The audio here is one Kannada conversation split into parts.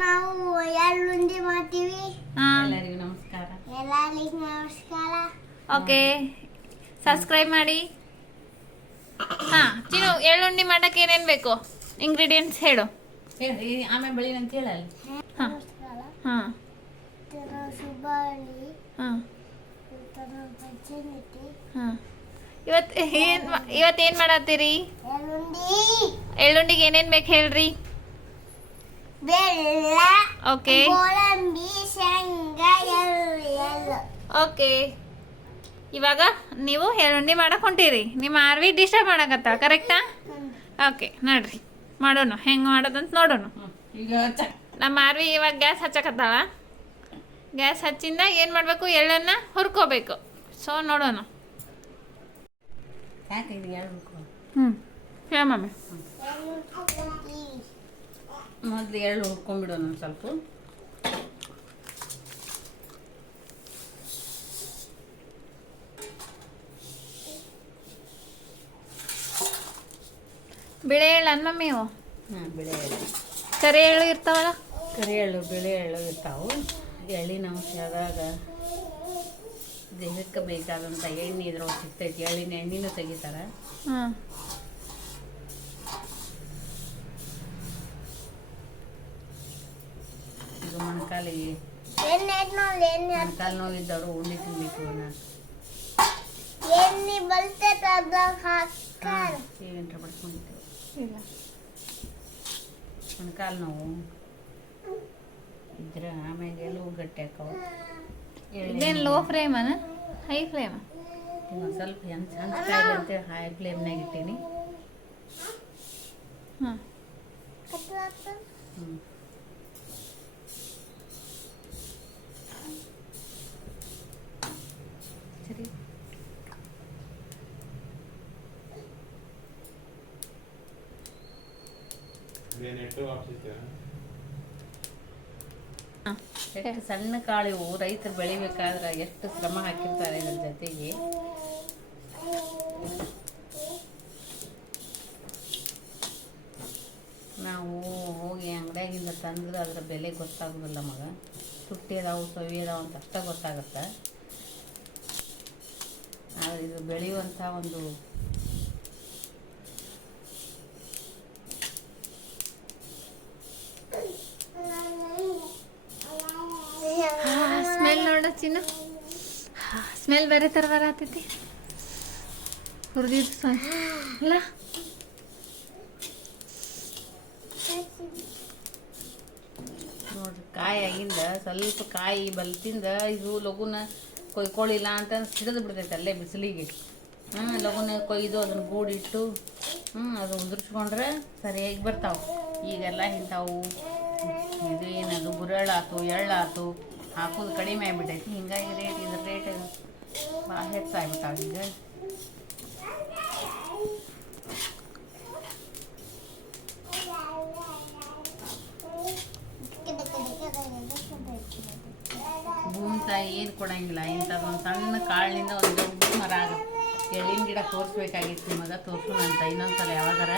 ನಾವು ಎಳ್ಳುಂಡಿ ಮಾಡ್ತೀವಿ. ಹಾಂ. ಎಲ್ಲರಿಗೂ ನಮಸ್ಕಾರ. ಎಲ್ಲರಿಗೂ ನಮಸ್ಕಾರ. ಓಕೆ. ಸಬ್ಸ್ಕ್ರೈಬ್ ಮಾಡಿ. ಹಾ ಚಿನ್ನು ಎಳ್ಳುಂಡಿ ಮಾಡಕ್ಕೆ ಏನೇನು ಬೇಕು? ಇಂಗ್ರೀಡಿಯೆಂಟ್ಸ್ ಹೇಳು. ಆಮೇಲೆ ಬೆಳಿ ಅಂತ ಹೇಳಲ್ಲ ಹಾಂ ನಮಸ್ಕಾರ. ಹಾಂ. ತರ ಸುಬ್ಬಳ್ಳಿ. ಹಾಂ. ಹಾಂ. ಇವತ್ತು ಏನು ಇವತ್ತು ಏನು ಮಾಡತ್ತೀರಿ? ಎಳ್ಳುಂಡಿ ಎಳ್ಳುಂಡಿಗೆ ಏನೇನು ಬೇಕು ಹೇಳ್ರಿ. ಬೆಲ್ಲ ಓಕೆ ಗೋಡಂಬಿ ಶೇಂಗಾ ಎಳ್ಳು ಓಕೆ ಇವಾಗ ನೀವು ಎಳ್ಳುಂಡಿ ಮಾಡಕ್ ಹೊಂಟೀರಿ ನಿಮ್ಮ ಆರ್ವಿ ಡಿಸ್ಟರ್ಬ್ ಮಾಡಕತ್ತ? ಕರೆಕ್ಟಾ ಓಕೆ ನೋಡ್ರಿ. ಮಾಡೋಣ. ಹೆಂಗೆ ಮಾಡೋದಂತ ನೋಡೋಣ. ನಮ್ಮ ಆರ್ವಿ ಇವಾಗ ಗ್ಯಾಸ್ ಹಚ್ಚಕತ್ತಾಳ. ಗ್ಯಾಸ್ ಹಚ್ಚಿಂದ ಏನು ಮಾಡಬೇಕು? ಎಳ್ಳನ್ನು ಹುರ್ಕೋಬೇಕು. ಸೊ ನೋಡೋಣ. ಹ್ಞೂ ಹೇಳ ಮಮ್ಮಿ. ಮೊದಲು ಎರಡು ಹುರ್ಕೊಂಡ್ಬಿಡೋಣ ಒಂದು ಸ್ವಲ್ಪ. ಬಿಳೆ ಎಳ್ಳು ಅನ್ನ ಮಮ್ಮಿ ಇವು ಹಾಂ ಬಿಳೆ ಎಳ್ಳು. ಕರಿ ಎಳ್ಳು ಇರ್ತಾವಲ್ಲ? ಕರಿ ಎಳ್ಳು ಬಿಳೆ ಎಳ್ಳು ಇರ್ತಾವೆ. ಎಳ್ಳಿನ ಅಂಶದಾಗ ದೇಹಕ್ಕೆ ಬೇಕಾದಂಥ ಎಣ್ಣೆ ಇದ್ರೊಳಗೆ ಸಿಗ್ತೈತಿ. ಎಳ್ಳಿನ ಎಣ್ಣೆನೂ ತೆಗಿತಾರೆ. ಹಾಂ ಇದು ಮೊಣಕಾಲಿಗೆ ಎಣ್ಣೆ ಹಾಕ್ ನೋಡಿ ಎಣ್ಣೆ ಹಾಕ್- ಮೊಣಕಾಲು ನೋವಿದ್ದವರು ಉಂಡೆ ತಿನ್ಬೇಕು ಇವನ್ನ ಎಣ್ಣೆ ಬಲ್ತೈತೆ ಅದ್ರಾಗ ಹಾಕ್ತಾರ ಏನಂತ ಬಡ್ಸ್ಕೊಂಡಿರ್ತೇವೆ ಇಲ್ಲ ಮೊಣಕಾಲು ನೋವು ಇದ್ರೆ ಆಮ್ಯಾಗ ಎಲ್ಲೂ ಗಟ್ಟಿ ಹಾಕವು ಇದೇನು ಲೋ ಫ್ಲೇಮನ ಹೈ ಫ್ಲೇಮ ಇನ್ನೊಂದು ಸ್ವಲ್ಪ ಹೆಂಚ್ ಹಂಚ್ಕಾಯಿ ಅಂತ ಹೈ ಫ್ಲೇಮ್ನಾಗ ಇಟ್ಟೀನಿ ಹಾಂ ಎಷ್ಟು ಸಣ್ಣ ಕಾಳಿವು ರೈತರು ಬೆಳಿಬೇಕಾದ್ರೆ ಎಷ್ಟು ಶ್ರಮ ಹಾಕಿರ್ತಾರೆ ಇದ್ರ ಜೊತೆಗೆ? ನಾವು ಹೋಗಿ ಅಂಗಡಿಯಾಗಿಂದ ತಂದ್ರೆ ಅದರ ಬೆಲೆ ಗೊತ್ತಾಗೋದಿಲ್ಲ ಮಗ. ತುಟ್ಟಿ ಅದಾವು ಸವಿ ಅದಾವು ಅಂತ ಅಷ್ಟೇ ಗೊತ್ತಾಗುತ್ತೆ. ಆದರೆ ಇದು ಬೆಳೆಯುವಂಥ ಒಂದು ಸ್ಮೆಲ್ ನೋಡ ಚಿನ್ನ ಸ್ಮೆಲ್ ಬೇರೆ ಥರ ಬರತೈತಿ. ಹುರಿದಿದ್ದು ಸ ಇಲ್ಲ? ನೋಡ್ರಿ, ಕಾಯಿ ಆಗಿಂದ ಸ್ವಲ್ಪ ಕಾಯಿ ಬಲ್ತಿಂದ ಇದು ಲಗುನ ಕೊಯ್ಕೊಳ್ಳಿಲ್ಲ ಅಂತ ಸಿಡಿದು ಬಿಡ್ತೈತೆ ಅಲ್ಲೇ ಬಿಸಿಲಿಗೆ. ಹ್ಞೂ ಲಗುನ ಕೊಯ್ದು ಅದನ್ನ ಗೂಡಿಟ್ಟು ಹ್ಞೂ ಅದು ಉದುರ್ಸ್ಕೊಂಡ್ರೆ ಸರಿಯಾಗಿ ಬರ್ತಾವೆ. ಈಗೆಲ್ಲ ಇಂಥವು ಇದು ಏನದು ಗುರಳಾತು, ಎಳ್ಳಾತು, ಹಾಕೋದು ಕಡಿಮೆ ಆಗಿಬಿಟ್ಟೈತಿ ಹಿಂಗಾಗಿ ರೇಟ್ ಇದ್ರ ರೇಟ್ ಭಾಳ ಹೆಚ್ಚಾಗ್ಬಿಟ್ಟಾವ ಈಗ ಭೂಮಿ ತಾಯಿ ಏನು ಕೊಡಂಗಿಲ್ಲ. ಇಂಥದ್ದೊಂದು ಸಣ್ಣ ಕಾಳಿನಿಂದ ಒಂದು ದೊಡ್ಡ ಮರ ಆಗುತ್ತೆ ಎಳ್ಳಿನ ಗಿಡ ತೋರಿಸ್ಬೇಕಾಗಿತ್ತು ನಿಮಗೆ ತೋರ್ಸೋಣ ಅಂತ ಇನ್ನೊಂದ್ಸಲ ಯಾವಾಗಾರ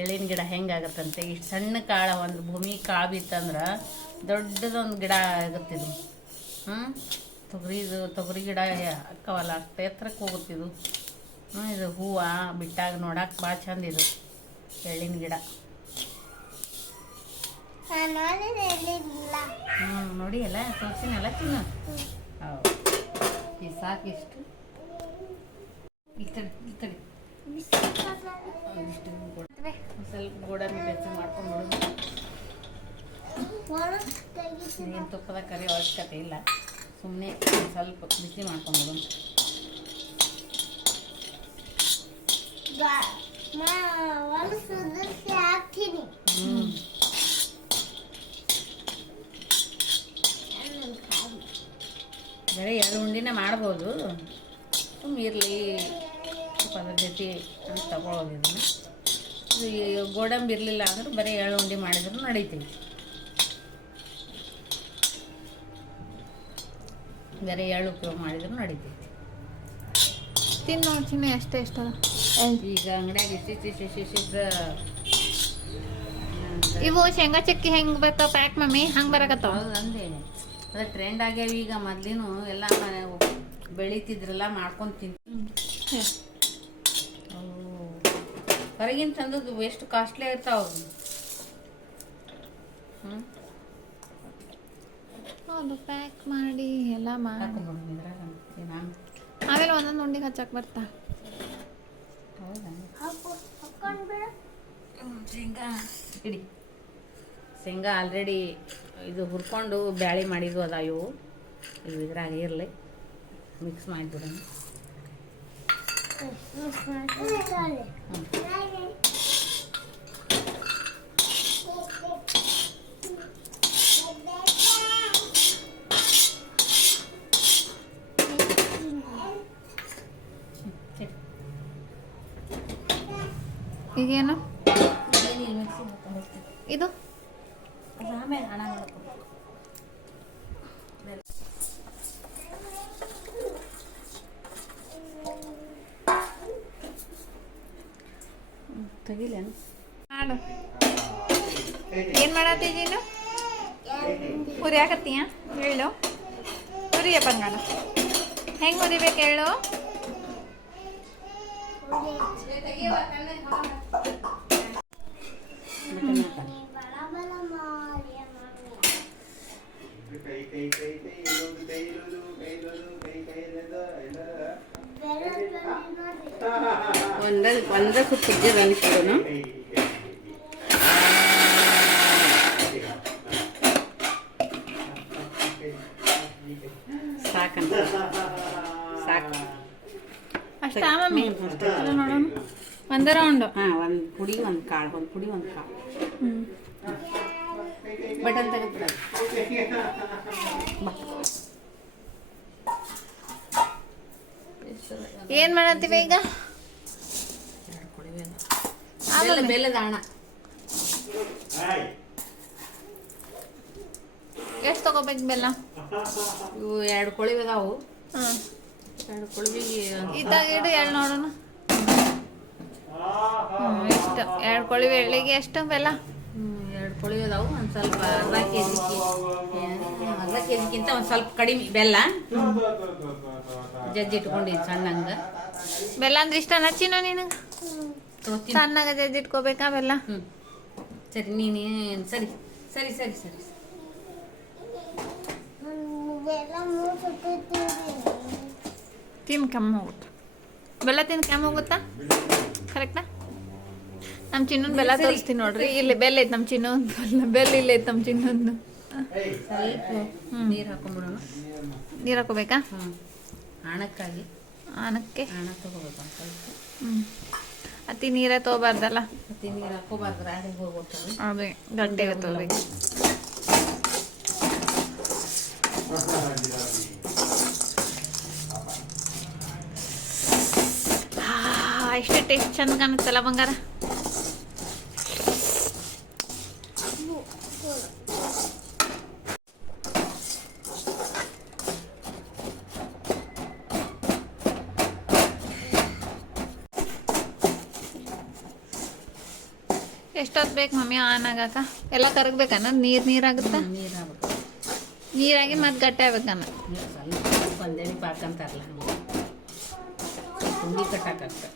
ಎಳ್ಳಿನ ಗಿಡ ಹೆಂಗಾಗತ್ತಂತೆ. ಇಷ್ಟು ಸಣ್ಣ ಕಾಳ, ಒಂದು ಭೂಮಿ ಕಾಳು ಬಿತ್ತಂದ್ರೆ ದೊಡ್ಡದೊಂದು ಗಿಡ ಆಗುತ್ತಿದು ಹ್ಞೂ ತೊಗರಿದು ತೊಗರಿ ಗಿಡ ಅಕ್ಕವಲ್ಲ ಅಷ್ಟು ಎತ್ತರಕ್ಕೆ ಹೋಗುತ್ತಿದು ಹ್ಞೂ ಇದು ಹೂವು ಬಿಟ್ಟಾಗ ನೋಡಕ್ಕೆ ಭಾಳ ಚಂದ ಇದು ಎಳ್ಳಿನ ಗಿಡ. ಹ್ಞೂ ನೋಡಿ ಅಲ್ಲ ತೋರಿಸಿನಲ್ಲ ತಿನ್ನು. ಹೌದು ಈ ಸಾಕಿಷ್ಟು ಸ್ವಲ್ಪ ಗೋಡಂಬಿ ಬೆಚ್ಚ ಮಾಡ್ಕೊಂಡ್ಬಿಡು ನೀನು ತುಪ್ಪದ ಕರಿ ಅವಶ್ಯಕತೆ ಇಲ್ಲ. ಸುಮ್ಮನೆ ಸ್ವಲ್ಪ ಬಿಸಿ ಮಾಡ್ಕೊಂಡು ಬೇರೆ ಎರಡು ಉಂಡಿನ ಮಾಡ್ಬೋದು. ಇರಲಿ. ಅದ್ರ ಜೊತೆ ಅಂತ ತಗೊಳ್ಳೋದು ಇದನ್ನು. ಇದು ಗೋಡಂಬಿ ಇರಲಿಲ್ಲ ಅಂದ್ರೆ ಬರೀ ಎಳ್ಳು ಉಂಡೆ ಮಾಡಿದ್ರು ನಡೀತೀವಿ ಬರೀ ಎಳ್ಳು ಉಪಯೋಗ ಮಾಡಿದ್ರು ನಡೀತೈತಿ ತಿನ್ ನೋಡಿ ಚಿನ್ನ ಎಷ್ಟೇ. ಎಷ್ಟದ ಈಗ ಅಂಗಡಿಯಾಗ ಇಷ್ಟಿಷ್ಟು ಇವು ಶೇಂಗಾ ಚಕ್ಕಿ ಹೆಂಗ್ ಬರ್ತಾವ ಪ್ಯಾಕ್ ಮಮ್ಮಿ? ಹಂಗ್ ಬರಕತ್ತಾವ? ಅಂದೇನೆ ಅಂದೆ. ಅದ ಟ್ರೆಂಡ್ ಆಗ್ಯಾವ ಈಗ ಮೊದ್ಲಿನೂ ಎಲ್ಲ ಬೆಳಿತಿದ್ರಲ್ಲ ಮಾಡ್ಕೊಂಡು ತಿಂತ ಹೊರಗಿನ ತಂದದ್ದು ಎಷ್ಟು ಕಾಸ್ಟ್ಲಿ ಇರ್ತಾವ ಅವು. ಹೌದು ಪ್ಯಾಕ್ ಮಾಡಿ ಎಲ್ಲ ಮಾಡಿ. ಆಮೇಲೆ ಒಂದೊಂದು ಉಂಡಿಗೆ ಹಚ್ಚಕ್ಕೆ ಬರ್ತಾ. ಶೇಂಗಾ. ಇಡಿ. ಶೇಂಗಾ ಆಲ್ರೆಡಿ ಇದು ಹುರ್ಕೊಂಡು ಬ್ಯಾಳಿ ಮಾಡಿದ್ದು ಅದ ಇವು ಇವು ಇದ್ರಾಗ ಇರಲಿ. ಮಿಕ್ಸ್ ಮಾಡಿಬಿಡೋಣ ಸರಿ. ಈಗೇನು? ಇದು? ತೆಗಿಲೇನು ಮಾಡು. ಏನು ಮಾಡತ್ತಿ ನೀನು? ಹುರಿಯಾಕತ್ತೀಯ ಹೇಳು ಹುರಿಯ ಬಂಗಾರ ಹೆಂಗೆ ಹುರಿಬೇಕು ಹೇಳು ಮಟನ್ ಹಾಕೋಣ ಬಲ ಬಲ ಮಾಡಿ ಮಮ್ಮಿ. ಕೈ ಕೈ ಕೈ ಕೈ ಇಲ್ಲೊಂದು ಕೈ ಇರೋದು ಕೈ ಇರೋದು ಕೈ ಕೈ ಇರೋದು ಎಲ್ಲ ಬೆರಳು ಬೆರಳು ನೋಡಿ. ಒಂದ ಒಂದ ಸುತ್ತ ಉಜ್ಜಿರ ಅನಿಸ್ಬಿಡೋನು ಕೈ ಕೈ ಸಾಕಂತ ಸಾಕು ಅಷ್ಟ ಮಮ್ಮಿ ಹ್ಮ್, ಅಷ್ಟೇ. ಅಲ್ಲ ನೋಡೋಣ ಒಂದೇ ರೌಂಡು ಹಾಂ ಒಂದು ಪುಡಿ ಒಂದು ಕಾಳು ಒಂದು ಪುಡಿ ಒಂದು ಕಾಳು ಹ್ಮ್ ಬಟನ್ ತೆಗೆದ್ಬಿಡೋದು ಏನ್ ಮಾಡತ್ತೀವಿ ಈಗ? ಆಮೇಲೆ. ಬೆಲ್ಲದ ಹಣ ಎಷ್ಟು ತಗೋಬೇಕು ಬೆಲ್ಲ? ಇವು ಎರಡು ಕೊಳಿವೆ ಅದಾವು. ಎರಡು ಕೊಳಿವಿಗೆ ಇದ್ದಾಗ ಇಡು ಎಳ್ಳು ನೋಡೋಣ. ಎಷ್ಟು? ಎರಡು ಕೊಳಿವೆ ಎಳ್ಳಿಗೆ ಎಷ್ಟು ಬೆಲ್ಲ? ಅದಾವು ಒಂದು ಸ್ವಲ್ಪ ಅರ್ಧ ಕೆ ಜಿ ಅರ್ಧ ಕೆ ಜಿಗಿಂತ ಒಂದು ಸ್ವಲ್ಪ ಕಡಿಮೆ ಬೆಲ್ಲ. ಜಜ್ಜಿ ಇಟ್ಕೊಂಡಿದ್ದು ಸಣ್ಣಂಗೆ. ಬೆಲ್ಲ ಅಂದ್ರೆ ಇಷ್ಟ ನಚ್ಚಿನೋ ನಿನಗೆ ತಗೋತೀನಿ. ಜಜ್ಜಿ ಜಜ್ಜಿಟ್ಕೋಬೇಕಾ ಬೆಲ್ಲ? ಹ್ಞೂ ಸರಿ ನೀನು ಸರಿ ಸರಿ ಸರಿ ಸರಿ. ತಿನ್ ಕಮ್ಮಿ ಹೋಗುತ್ತೆ. ಬೆಲ್ಲ ತಿನ್ ಕಮ್ಮಿ ಹೋಗುತ್ತಾ? ಕರೆಕ್ಟಾ ನಮ್ಮ ಚಿನ್ನನ್ ಬೆಲ್ಲ ತೋರಿಸ್ತೀನಿ ನೋಡ್ರಿ. ಇಲ್ಲಿ ಬೆಲ್ಲ ಐತೆ ನಮ್ಮ ಚಿನ್ನ ಬೆಲ್ಲ ಇಲ್ಲ ಐತೆ ನಮ್ಮ ಚಿನ್ನೊಂದು. ಸ್ವಲ್ಪ ನೀರು ಹಾಕೊಂಡ್ಬಿಡೋಣ ನೀರು ಹಾಕೋಬೇಕಾ? ಹ್ಞೂ ಹಣಕ್ಕಾಗಿ ಹಣಕ್ಕೆ ಹಣ ತಗೋಬೇಕು ಹ್ಞೂ ಅತಿ ನೀರೇ ತಗೋಬಾರ್ದಲ್ಲ? ಅತಿ ನೀರು ಹಾಕೋಬಾರ್ದು ಹೋಗ್ಬಿಡ್ತವೆ ಅದೇ ತಗೋಬೇಕು. ಎಷ್ಟು ಟೇಸ್ಟ್ ಚಂದ ಕಾಣುತ್ತಲ್ಲ ಬಂಗಾರ? ಎಷ್ಟೊತ್ತು ಬೇಕು ಮಮ್ಮಿ ಆನ್ ಆಗಾಕ ಎಲ್ಲ ಕರಗ್ಬೇಕನ್ನ ನೀರು ನೀರಾಗುತ್ತಾ? ನೀರು ಹಾಕ್ಬಿಟ್ಟು ನೀರಾಗಿ ಮತ್ತೆ ಗಟ್ಟಿ ಆಗ್ಬೇಕನ್ನ ನೀರು ಸ್ವಲ್ಪ ಒಂದೇಳಿ ಪಾಕ ಅಂತಾರಲ್ಲ ಹಂಗೆ ತುಂಡಿ ಕಟ್ಟಾಕತ್ತೆ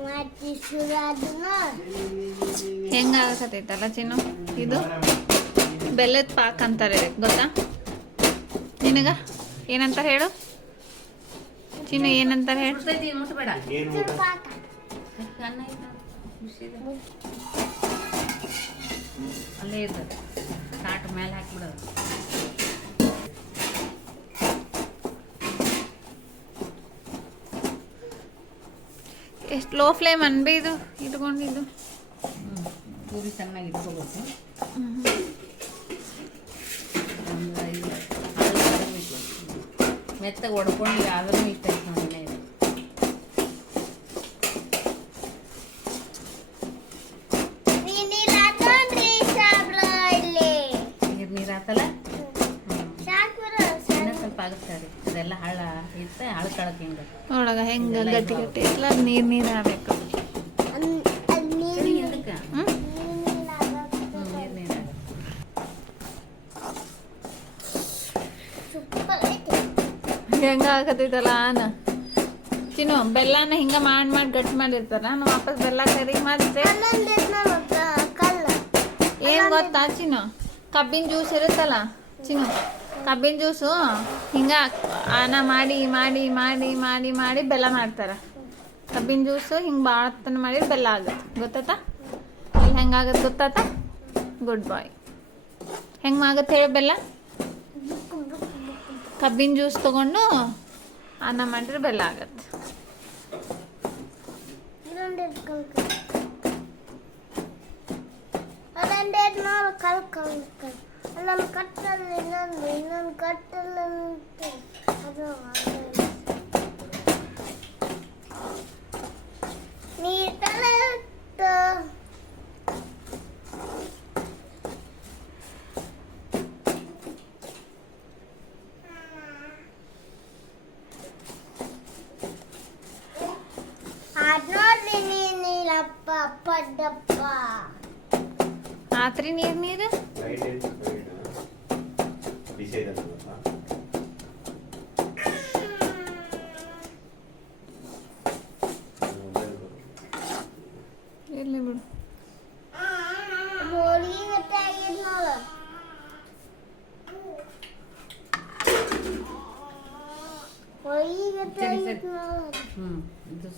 ಮತ್ತೆ ಶುರು ಆದ್ನ? ಹೆಂಗ ಆಗತ್ತೈತಲ್ಲ ಚಿನ್ನು? ಇದು ಬೆಲ್ಲದ ಪಾಕ್ ಅಂತಾರೆ ಗೊತ್ತಾ? ನಿನಗ ಏನಂತ ಹೇಳು? ಚಿನ್ನು ಏನಂತಾರೆ ಹೇಳು? ಅಲ್ಲೇ ಇರ್ತದೆ ಕಾಟ ಮೇಲೆ ಹಾಕ್ಬಿಡೋದು. ಎಷ್ಟು ಲೋ ಫ್ಲೇಮ್ ಅನ್ಬಿ ಇದು, ಇಟ್ಕೊಂಡಿದ್ದು? ಪೂರಿ ಚೆನ್ನಾಗಿ ಇಟ್ಕೋಬೇಕು. ಮೆತ್ತ ಮೆತ್ತಗೆ ಒಡ್ಕೊಂಡು ಯಾವ್ದೂ ಇಷ್ಟ ನಮ್ಮ ಮನೆಯಲ್ಲಿ. ನೀರು ಸ್ವಲ್ಪ ಅದೆಲ್ಲ ಹಳ್ಳ ಇತ್ತ ಹಳ್ಕಳಕ್ಕೆ ಹಿಂಗೆ? ಒಳಗೆ ಹೆಂಗೆ ಗಟ್ಟಿ ಗಟ್ಟಿ ಇಲ್ಲ ನೀರ್ ನೀರು ಹಾಕ್ಬೇಕು. ಹೆಂಗ ಆಗತೈತಲ್ಲ ಆನ ಚಿನ್ನು ಬೆಲ್ಲನ ಹಿಂಗ ಮಾಡಿ ಮಾಡಿ ಗಟ್ಟಿ ಮಾಡಿರ್ತಾರ. ನಾನು ವಾಪಸ್ ಬೆಲ್ಲ ಕರಿ ಮಾಡಿದ್ರೆ ಏನ್ ಗೊತ್ತಾ ಚಿನ್ನು ಕಬ್ಬಿನ ಜ್ಯೂಸ್ ಇರುತ್ತಲ್ಲ ಚಿನ್ನು ಕಬ್ಬಿನ ಜ್ಯೂಸು ಹಿಂಗ ಆನ ಮಾಡಿ ಮಾಡಿ ಮಾಡಿ ಮಾಡಿ ಮಾಡಿ ಬೆಲ್ಲ ಮಾಡ್ತಾರ. ಕಬ್ಬಿನ ಜ್ಯೂಸು ಹಿಂಗೆ ಬಾಳ ಮಾಡಿ ಬೆಲ್ಲ ಆಗುತ್ತೆ. ಗೊತ್ತಾತ ಇಲ್ಲಿ ಗೊತ್ತಾತ ಗುಡ್ ಬಾಯ್ ಹೆಂಗೆ ಆಗುತ್ತೆ ಹೇಳಿ ಬೆಲ್ಲ? ಕಬ್ಬಿನ ಜ್ಯೂಸ್ ತಗೊಂಡು ಅನ್ನ ಮಾಡಿದ್ರೆ ಬೆಲ್ಲ ಆಗತ್ತೆ ಇನ್ನೊಂದು ಐತ್ ಕಲ್ಲು ಕಲ್ಲು. ಅದೊಂದು ಐತ್ ನೋಡು ಕಲ್ಲು ಕಲ್ಲು ಕಲ್ಲು ಅಲ್ಲೊಂದು ಕಟ್ಟಲ್ಲಿ ಇನ್ನೊಂದು ಇನ್ನೊಂದು ಕಟ್ಟಲ್ಲಿ ಉಂಟು. ಅದು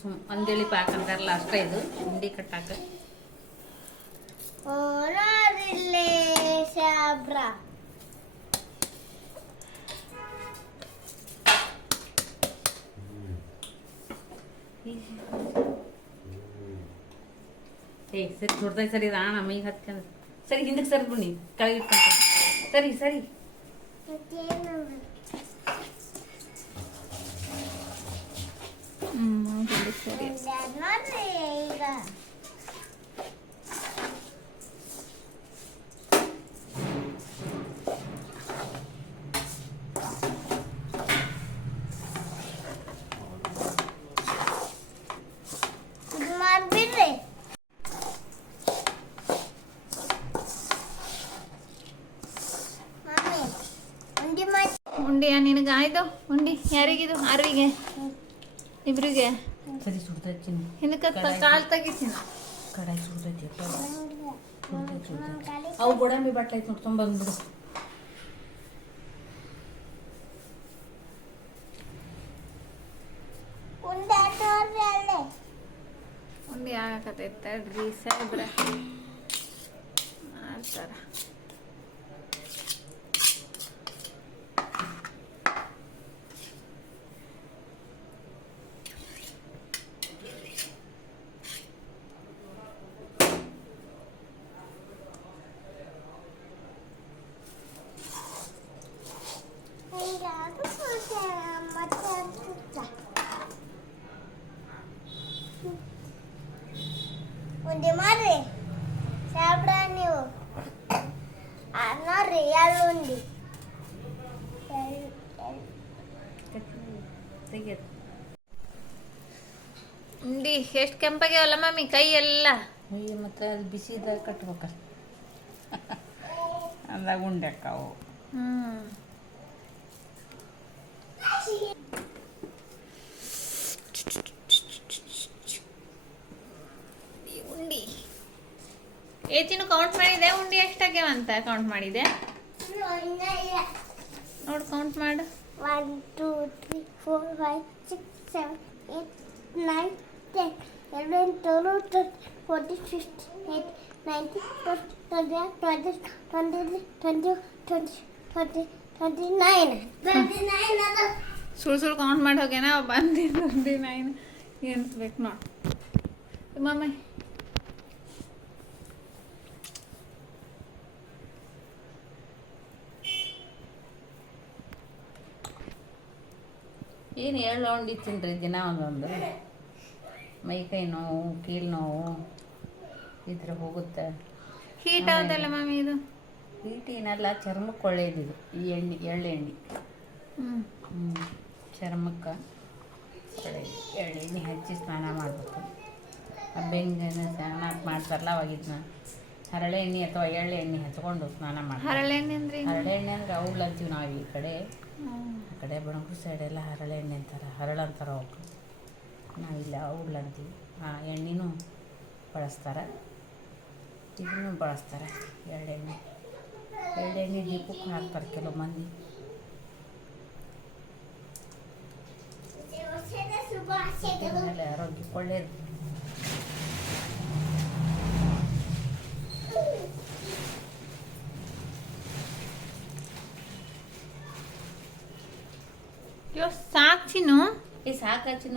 ಇದು ಸುಮ್ ಅಂದೇಳಿ ಪಾಕ ಅಂತಾರಲ್ಲ ಅಷ್ಟೇ ಇದು ಉಂಡೆ ಕಟ್ಟಾಕ ಓ ನೋಡಿಲ್ಲೇ ಶಾಬ್ರ ಏಯ್ ಸರಿ ಸುಡ್ತೈ ಸರಿ ರಾಣ ಮೈಗೆ ಹತ್ಕೊಂಡು ಸರಿ ಹಿಂದಕ್ಕೆ ಸರಿ ಬಿಡಿ ಕೆಳಗೆ ಇಟ್ಕೊಂತ ಸರಿ ಸರಿ ಮತ್ತೇನು ಹ್ಞೂ ಸರಿ ಅದ್ ನೋಡ್ರಿ ಈಗ ಇದು ಮಾಡ್ಬಿಡ್ರಿ ಮಮ್ಮಿ ಉಂಡಿ ಮಾಡಿ ಉಂಡಿಯ ನಿನಗೆ ಆಯ್ತು ಉಂಡಿ ಯಾರಿಗಿದು ಆರ್ವಿಗೆ ಇಬ್ರಿಗೆ ಸರಿ ಸುಡ್ತೈತಿ ಚಿನ್ನ ಹಿಂದಕ್ಕೆ ಕಾಲು ತೆಗಿತೀನಿ ಕಡಾಯಿ ಸುಡ್ತೈತಿ ಅಪ್ಪ. ಸುಡ್ತೈತಿ ಸುಡ್ತೈತಿ ಖಾಲಿ ಅವು ಗೋಡಂಬಿ ಬಟ್ಲೆ ಐತಿ ನೋಡ್ಕೊಂಡ್ ಬಂದ್ಬಿಡು ಉಂಡೆ ನೋಡ್ರಿ ಅಲ್ಲೇ ಉಂಡಿ ಆಗಕತ್ತೈತೆ ತಡ್ರಿ ಸಾಹೇಬ್ರ ಮಾಡ್ತಾರ ಕೆಂಪಾಗ್ಯಾವಲ್ಲ ಮಮ್ಮಿ ಕೈ ಎಲ್ಲ ಅಯ್ಯ ಮತ್ತೆ ಅದು ಬಿಸಿದಾಗ ಕಟ್ಬೇಕಲ್ಲ ಅಂದಾಗ ಉಂಡೆ ಅಕ್ಕಾವು ಹ್ಞೂ ಉಂಡಿ. ಏತಿನೂ ಕೌಂಟ್ ಮಾಡಿದೆ? ಉಂಡಿ ಎಷ್ಟಾಗ್ಯಾವ ಅಂತ ಕೌಂಟ್ ಮಾಡಿದೆ? ನೋಡು ಕೌಂಟ್ ಮಾಡು. One two three four five six seven eight nine ten, eleven, twelve, thirteen, fourteen, fifteen, eighteen, nineteen, twenty, twenty-one, twenty-two, twenty-three, twenty-four, twenty, twenty, twenty-nine. Twenty-nine ಅದು. ಸುಳ್ಳು ಸುಳ್ಳು ಕೌಂಟ್ ಮಾಡಿ ಹೋಗ್ಯಾನ ಅವ ಬಂದಿದ್ದು ನೈನ್ ಎನ್ಸ್ಬೇಕು ನೋಡಿ ಮಮ್ಮಿ ಏನು ಏಳು ಉಂಡಿ ತಿನ್ರಿ ದಿನ ಒಂದೊಂದು ಮೈ ಕೈ ನೋವು ಕೀಲು ನೋವು ಇದ್ರೆ ಹೋಗುತ್ತೆ. ಹೀಟ್ ಆಗುತ್ತಲ್ಲ ಮಮ್ಮಿ ಇದು? ಹೀಟಿನೆಲ್ಲ ಚರ್ಮಕ್ಕೆ ಒಳ್ಳೇದಿದು ಈ ಎಣ್ಣೆ ಎಳ್ಳೆಣ್ಣೆ ಹ್ಞೂ ಹ್ಞೂ ಚರ್ಮಕ್ಕೆ ಒಳ್ಳೇದು. ಎಳ್ಳು ಎಣ್ಣೆ ಹಚ್ಚಿ ಸ್ನಾನ ಮಾಡಬೇಕು. ಬೆಂಗನ ಸ್ನಾನ ಮಾಡ್ತಾರಲ್ಲ ಅವಾಗಿದ್ನ ಹರಳೆ ಎಣ್ಣೆ ಅಥವಾ ಎಳ್ಳು ಎಣ್ಣೆ ಹಚ್ಕೊಂಡು ಸ್ನಾನ ಮಾಡಿ ಹರಳೆಣ್ಣೆ ಅಂದ್ರೆ ಏನು? ಹರಳೆ ಎಣ್ಣೆ ಅಂದ್ರೆ ಅವ್ಳು ಅಂತೀವಿ ನಾವು ಈ ಕಡೆ. ಆ ಕಡೆ ಬಣಕು ಸೈಡೆಲ್ಲ ಹರಳೆ ಎಣ್ಣೆ ಅಂತಾರೆ ಹರಳು ಅಂತಾರೆ ಅವಕ್ಕೆ ನಾವಿಲ್ಲ ಔಡ್ಲ ಅಂತೀವಿ. ಆ ಎಣ್ಣೆನೂ ಬಳಸ್ತಾರೆ. ಇದನ್ನು ಬಳಸ್ತಾರೆ ಎಳ್ಳೆಣ್ಣೆ ಎಳ್ಳೆಣ್ಣೆ ದೀಪಕ್ಕೆ ಹಾಕ್ತಾರೆ ಕೆಲವು ಮಂದಿ. ಆರೋಗ್ಯಕ್ಕೆ ಒಳ್ಳೇದು. ಈ ಸಾಕಾಚಿನ